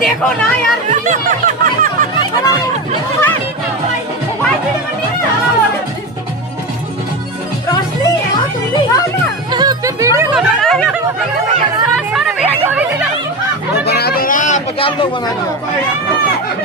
देखो ना यार रोशनी वीडियो बना दो ना 50 लोग बना दो